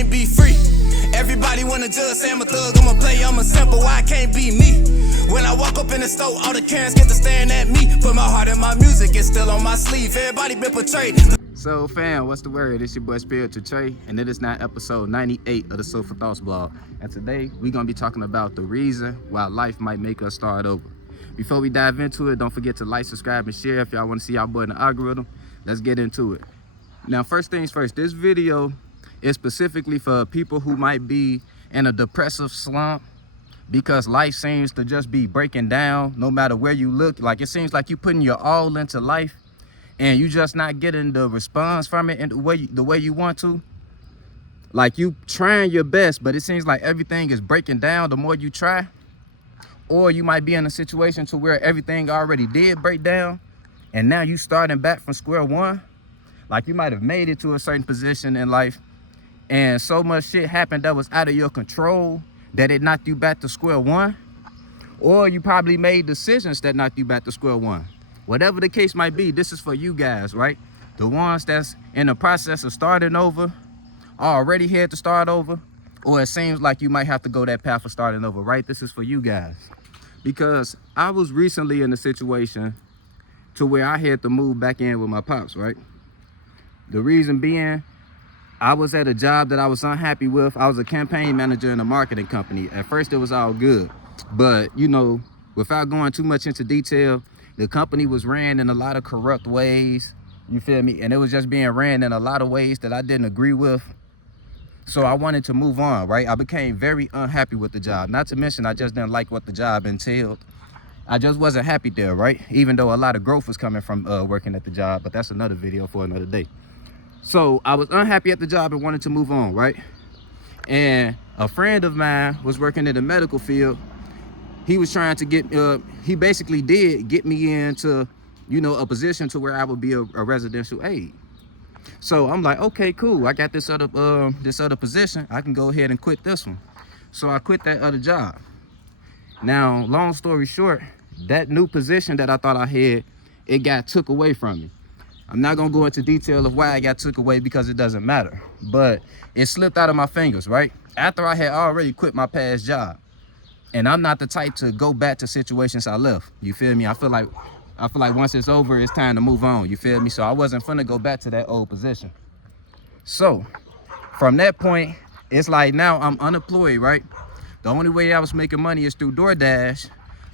can't be free. Everybody wanna judge, say I'm a thug, I'm a player, I'm a simple, why I can't be me? When I walk up in the store, all the Karens get to staring at me. Put my heart in my music, it's still on my sleeve. Everybody been portrayed. So fam, what's the word? It's your boy Spiritual Trey, and it is now episode 98 of the Soulful Thoughts blog. And today, we're gonna be talking about the reason why life might make us start over. Before we dive into it, don't forget to like, subscribe, and share if y'all wanna see y'all boy in the algorithm. Let's get into it. Now, first things first, this video is specifically for people who might be in a depressive slump because life seems to just be breaking down no matter where you look. Like, it seems like you're putting your all into life and you just not getting the response from it and the way you want to. Like, you trying your best, but it seems like everything is breaking down the more you try. Or you might be in a situation to where everything already did break down and now you starting back from square one. Like, you might have made it to a certain position in life and so much shit happened that was out of your control that it knocked you back to square one. Or you probably made decisions that knocked you back to square one. Whatever the case might be, this is for you guys, right? The ones that's in the process of starting over, already had to start over, or it seems like you might have to go that path of starting over, right? This is for you guys. Because I was recently in a situation to where I had to move back in with my pops, right? The reason being, I was at a job that I was unhappy with. I was a campaign manager in a marketing company. At first, it was all good. But, you know, without going too much into detail, the company was ran in a lot of corrupt ways. You feel me? And it was just being ran in a lot of ways that I didn't agree with. So I wanted to move on, right? I became very unhappy with the job. Not to mention, I just didn't like what the job entailed. I just wasn't happy there, right? Even though a lot of growth was coming from working at the job. But that's another video for another day. So I was unhappy at the job and wanted to move on, right? And a friend of mine was working in the medical field. He was trying to get, he basically did get me into, you know, a position to where I would be a residential aide. So I'm like, okay, cool. I got this other position. I can go ahead and quit this one. So I quit that other job. Now, long story short, that new position that I thought I had, it got took away from me. I'm not gonna go into detail of why I got took away because it doesn't matter, but it slipped out of my fingers, right? After I had already quit my past job. And I'm not the type to go back to situations I left. You feel me? I feel like once it's over, it's time to move on. You feel me? So I wasn't finna go back to that old position. So from that point, it's like now I'm unemployed, right? The only way I was making money is through DoorDash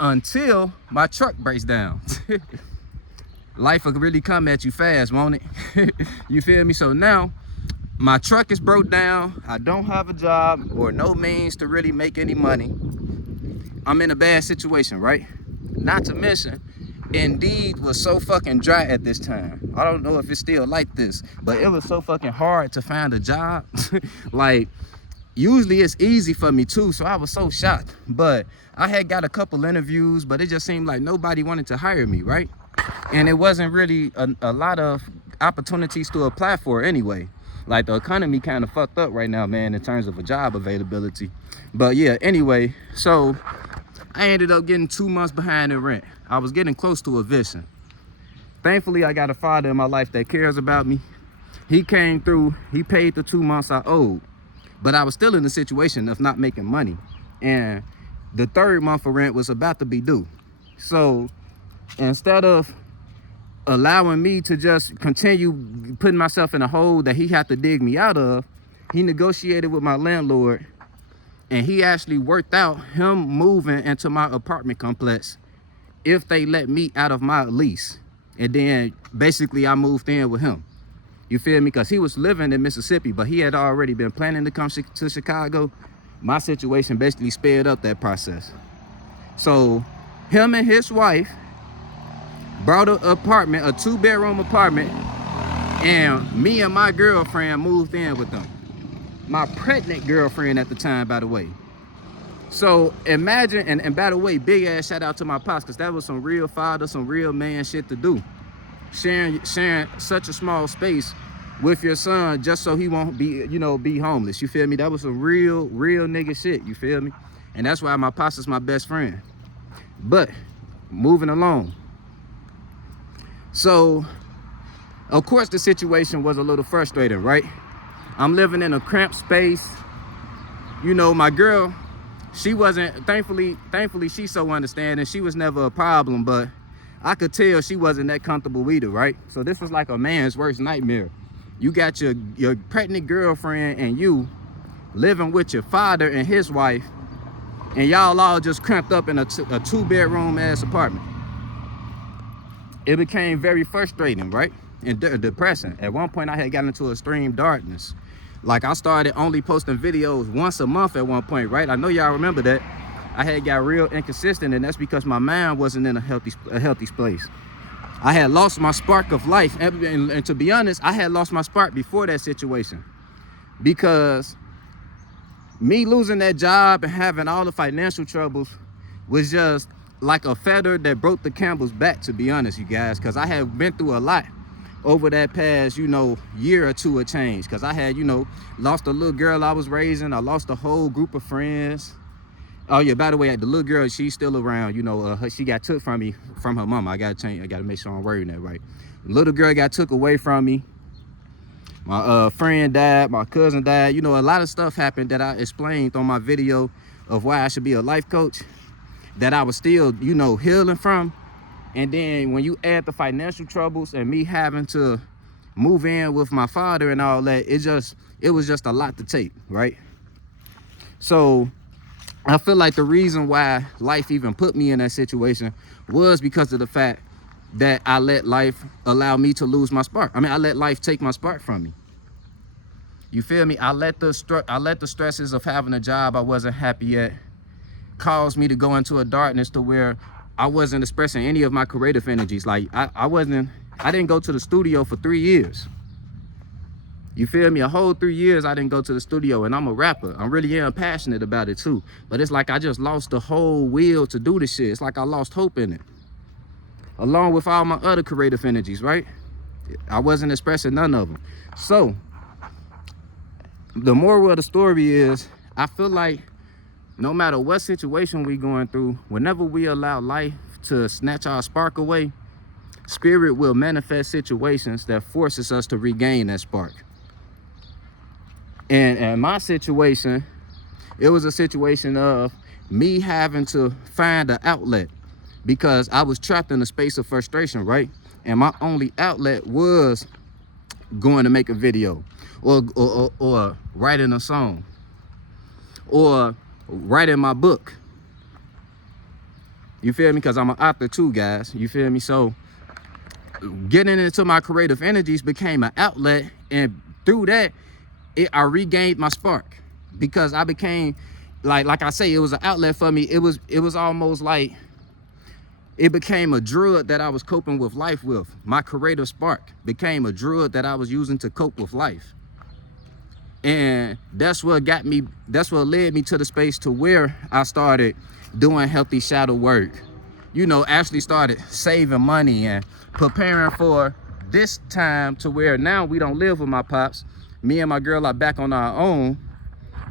until my truck breaks down. Life will really come at you fast, won't it? You feel me? So now my truck is broke down. I don't have a job or no means to really make any money. I'm in a bad situation, right? Not to mention, Indeed was so fucking dry at this time. I don't know if it's still like this, but it was so fucking hard to find a job. Like, usually it's easy for me too, so I was so shocked. But I had got a couple interviews, but it just seemed like nobody wanted to hire me, right? And it wasn't really a lot of opportunities to apply for anyway. Like, the economy kind of fucked up right now, man, in terms of a job availability. But yeah, anyway, so I ended up getting 2 months behind in rent. I was getting close to eviction. Thankfully, I got a father in my life that cares about me. He came through, he paid the 2 months I owed, but I was still in the situation of not making money. And the 3rd month of rent was about to be due. So instead of allowing me to just continue putting myself in a hole that he had to dig me out of, he negotiated with my landlord and he actually worked out him moving into my apartment complex if they let me out of my lease. And then basically I moved in with him. You feel me? Because he was living in Mississippi, but he had already been planning to come to Chicago. My situation basically sped up that process. So him and his wife brought an apartment, a 2-bedroom apartment, and me and my girlfriend moved in with them. My pregnant girlfriend at the time, by the way. So imagine, and by the way, big ass shout out to my pops, because that was some real father, some real man shit to do. Sharing such a small space with your son just so he won't be, you know, be homeless. You feel me? That was some real nigga shit. You feel me? And that's why my pops is my best friend. But moving along. So, of course, the situation was a little frustrating, right? I'm living in a cramped space. You know, my girl, she wasn't, thankfully she's so understanding. She was never a problem, but I could tell she wasn't that comfortable either, right? So this was like a man's worst nightmare. You got your pregnant girlfriend and you living with your father and his wife, and y'all all just cramped up in a 2-bedroom ass apartment. It became very frustrating, right? And depressing. At one point I had gotten into extreme darkness. Like, I started only posting videos once a month at one point, right? I know y'all remember that. I had got real inconsistent, and that's because my mind wasn't in a healthy place. I had lost my spark of life, and to be honest, I had lost my spark before that situation, because me losing that job and having all the financial troubles was just like a feather that broke the camel's back, to be honest, you guys, because I had been through a lot over that past, you know, year or two of change. Because I had, you know, lost a little girl I was raising. I lost a whole group of friends. Oh yeah, by the way, the little girl, she's still around. You know, she got took from me, from her mama. I gotta make sure I'm wording that right. The little girl got took away from me. My friend died, my cousin died. You know, a lot of stuff happened that I explained on my video of why I should be a life coach, that I was still, you know, healing from. And then when you add the financial troubles and me having to move in with my father and all that, it was just a lot to take, right? So I feel like the reason why life even put me in that situation was because of the fact that I let life allow me to lose my spark. I mean, I let life take my spark from me. You feel me? I let the stresses of having a job I wasn't happy at cause me to go into a darkness to where I wasn't expressing any of my creative energies. Like, I didn't go to the studio for 3 years. You feel me? A whole 3 years I didn't go to the studio, and I'm a rapper. I really am passionate about it too. But it's like I just lost the whole will to do this shit. It's like I lost hope in it. Along with all my other creative energies, right? I wasn't expressing none of them. So the moral of the story is, I feel like no matter what situation we going through, whenever we allow life to snatch our spark away, spirit will manifest situations that forces us to regain that spark. And in my situation, it was a situation of me having to find an outlet, because I was trapped in a space of frustration, right? And my only outlet was going to make a video, or writing a song, or writing my book. You feel me? Because I'm an author too, guys. You feel me? So getting into my creative energies became an outlet, and through that, I regained my spark, because I became, like I say, it was an outlet for me. It was almost like it became a drug that I was coping with life with. My creative spark became a drug that I was using to cope with life. And that's what led me to the space to where I started doing healthy shadow work. You know, actually started saving money and preparing for this time, to where now we don't live with my pops. Me and my girl are back on our own,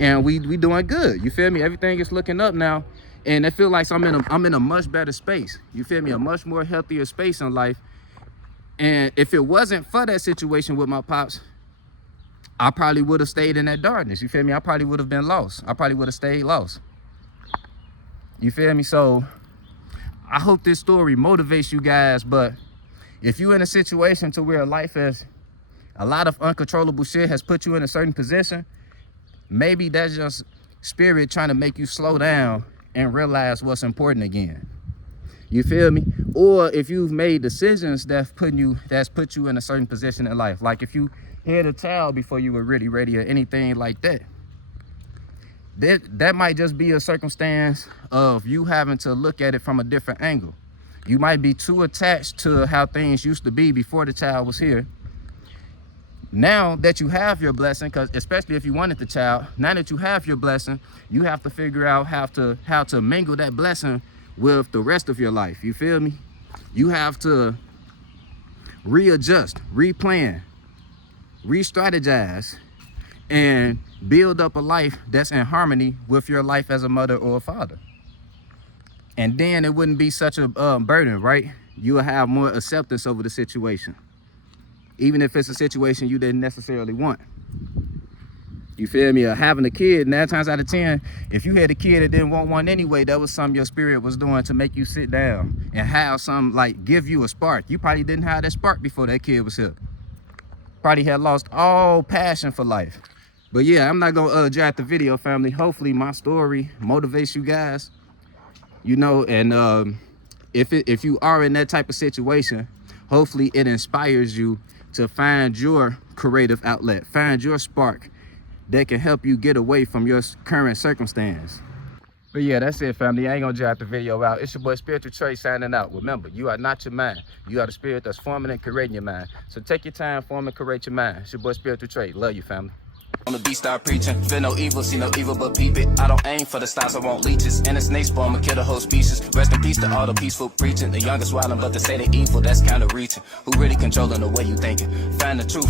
and we doing good. You feel me? Everything is looking up now, and I feel like I'm in a much better space. You feel me? A much more healthier space in life. And if it wasn't for that situation with my pops, I probably would have stayed in that darkness. You feel me? I probably would have been lost. I probably would have stayed lost. You feel me? So I hope this story motivates you guys. But if you're in a situation to where life has a lot of uncontrollable shit has put you in a certain position, maybe that's just spirit trying to make you slow down and realize what's important again. You feel me? Or if you've made decisions that's put you in a certain position in life, like if you hit a child before you were really ready or anything like that, that might just be a circumstance of you having to look at it from a different angle. You might be too attached to how things used to be before the child was here. Now that you have your blessing, because especially if you wanted the child, now that you have your blessing, you have to figure out how to mingle that blessing with the rest of your life. You feel me? You have to readjust, replan, re-strategize, and build up a life that's in harmony with your life as a mother or a father. And then it wouldn't be such a burden, right? You will have more acceptance over the situation, even if it's a situation you didn't necessarily want. You feel me? Or having a kid, 9 times out of 10, if you had a kid that didn't want one anyway, that was something your spirit was doing to make you sit down and have some, like, give you a spark. You probably didn't have that spark before that kid was here. Probably had lost all passion for life. But yeah, I'm not gonna drag the video, family. Hopefully my story motivates you guys, you know, and if you are in that type of situation, hopefully it inspires you to find your creative outlet, find your spark that can help you get away from your current circumstance. But yeah, that's it, family. I ain't gonna drag the video out. It's your boy Spiritual Trey signing out. Remember, you are not your mind. You are the spirit that's forming and creating your mind. So take your time, form and create your mind. It's your boy Spiritual Trey. Love you, family. On the beat, start preaching. Feel no evil, see no evil, but peep it. I don't aim for the stars, I want leeches. And the snake spawn, I'ma kill the whole species. Rest in peace to all the peaceful preaching. The youngest wildin', but they say they evil, that's kinda reaching. Who really controlling the way you thinking? Find the truth.